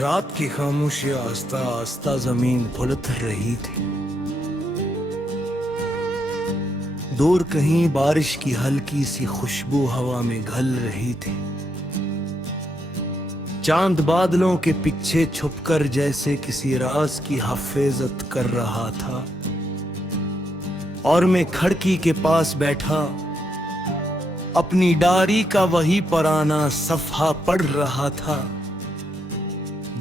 रात की खामोशी आस्ता आस्ता जमीन घुलत रही थी। दूर कहीं बारिश की हल्की सी खुशबू हवा में घल रही थी। चांद बादलों के पीछे छुपकर जैसे किसी राज की हिफाजत कर रहा था, और मैं खिड़की के पास बैठा अपनी डायरी का वही पुराना सफ़हा पढ़ रहा था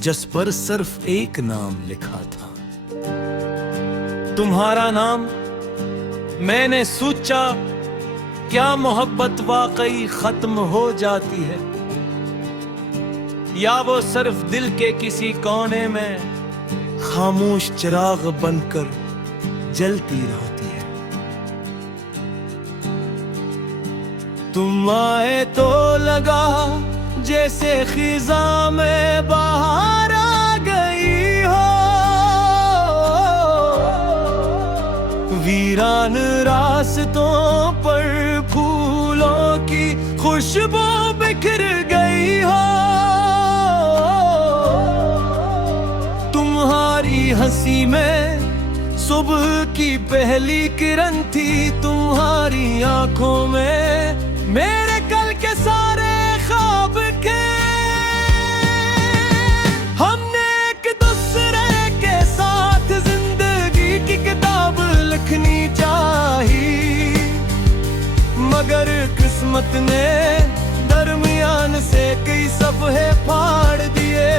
जिस पर सिर्फ एक नाम लिखा था, तुम्हारा नाम। मैंने सोचा, क्या मोहब्बत वाकई खत्म हो जाती है, या वो सिर्फ दिल के किसी कोने में खामोश चिराग बनकर जलती रहती है। तुम आए तो लगा जैसे खिजा में बाहर आ गई हो, वीरान रास्तों पर फूलों की खुशबू बिखर गई हो। तुम्हारी हंसी में सुबह की पहली किरण थी, तुम्हारी आंखों में मेरे कल के सारे ख्वाब के। हमने एक दूसरे के साथ जिंदगी की किताब लिखनी चाही, मगर किस्मत ने दरमियान से कई सफ़े फाड़ दिए।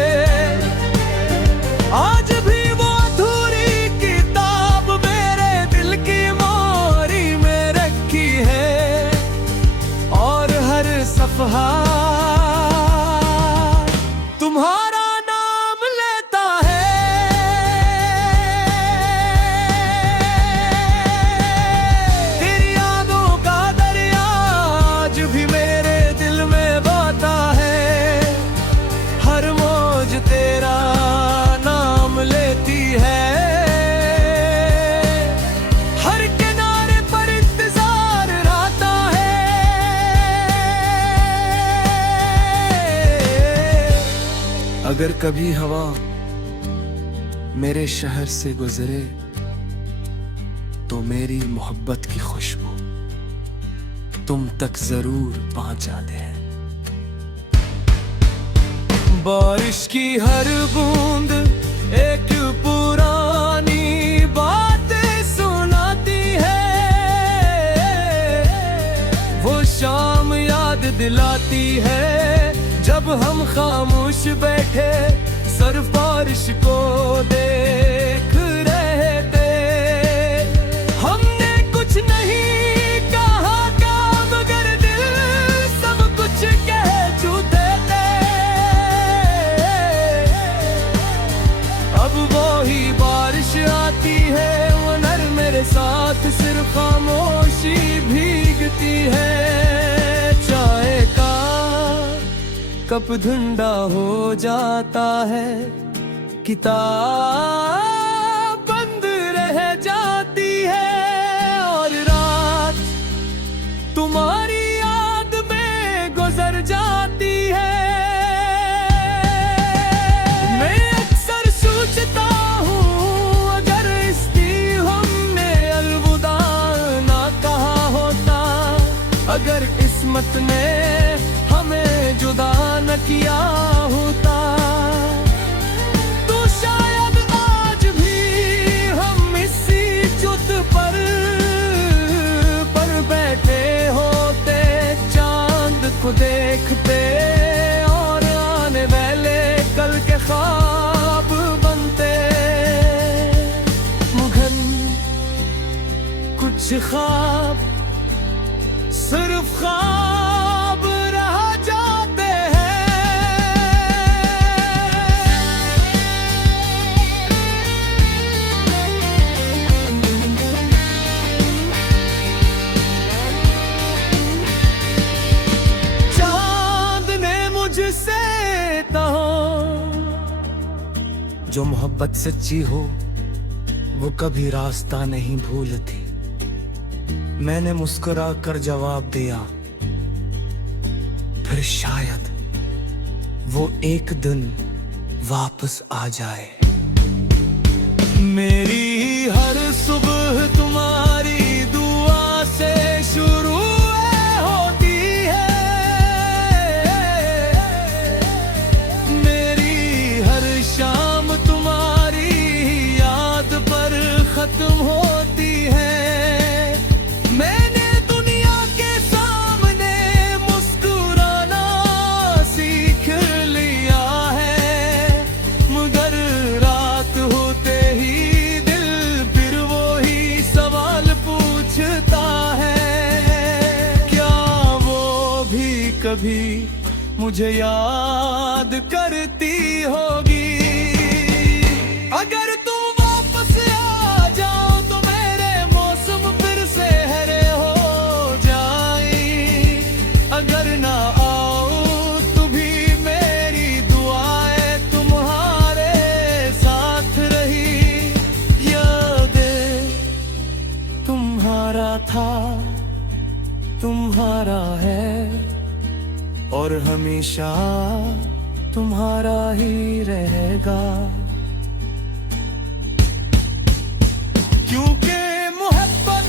आज भी वो अधूरी किताब मेरे दिल की मोरी में रखी है, और हर सफ़हा तुम्हारा नाम लेता है। तेरी यादों का दरिया आज भी मेरे दिल में बहता है, हर मौज तेरा नाम लेती है। हर किनारे पर इंतजार रहता है। अगर कभी हवा मेरे शहर से गुजरे तो मेरी मोहब्बत की खुशबू तुम तक जरूर पहुंचा दे। बारिश की हर बूंद एक पुरानी बात सुनाती है, वो शाम याद दिलाती है जब हम खामोश बैठे सिर्फ बारिश को देख रहे थे। हमने कुछ नहीं कहा था, मगर दिल सब कुछ कह चुके थे। अब वो ही बारिश आती है, वो नर मेरे साथ सिर्फ खामोशी भीगती है। चाय का कप धुंधा हो जाता है, किताब बंद रह जाती है, और रात तुम्हारी याद में गुजर जाती है। मैं अक्सर सोचता हूँ, अगर इसकी हमने अलविदा ना कहा होता, अगर किस्मत ने हमें जुदा न किया होता, तो शायद आज भी हम इसी जुद पर बैठे होते, चांद को देखते और आने वाले कल के ख्वाब बनते। मगर कुछ ख्वाब सिर्फ ख्वाब रह जाते हैं। चांद ने मुझसे कहा, जो मोहब्बत सच्ची हो वो कभी रास्ता नहीं भूलती। मैंने मुस्कुरा कर जवाब दिया, फिर शायद वो एक दिन वापस आ जाए। मेरी हर सुबह तुम्हारी दुआ से शुरू होती है, मेरी हर शाम तुम्हारी याद पर खत्म होती है। मैंने दुनिया के सामने मुस्कुराना सीख लिया है, मगर रात होते ही दिल फिर वो ही सवाल पूछता है, क्या वो भी कभी मुझे याद करती होगी। अगर तुम वापस आ जाओ तो मेरे मौसम फिर से हरे हो जाए, अगर ना आओ तो भी मेरी दुआएं तुम्हारे साथ रही। यादें तुम्हारा था, तुम्हारा है और हमेशा तुम्हारा ही रहेगा। क्योंकि मोहब्बत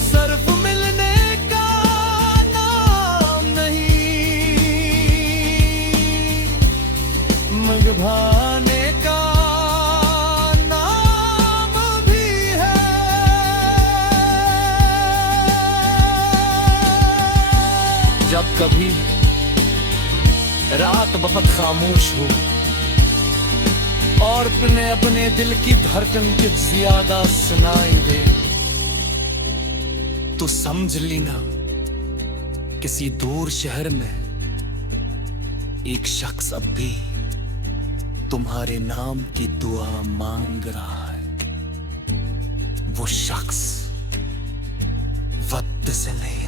सिर्फ मिलने का नाम नहीं, मगभाने का नाम भी है। जब कभी रात बहुत खामोश हो और अपने अपने दिल की धड़कन कुछ ज्यादा सुनाई दे, तो समझ लेना किसी दूर शहर में एक शख्स अब भी तुम्हारे नाम की दुआ मांग रहा है। वो शख्स वक्त से नहीं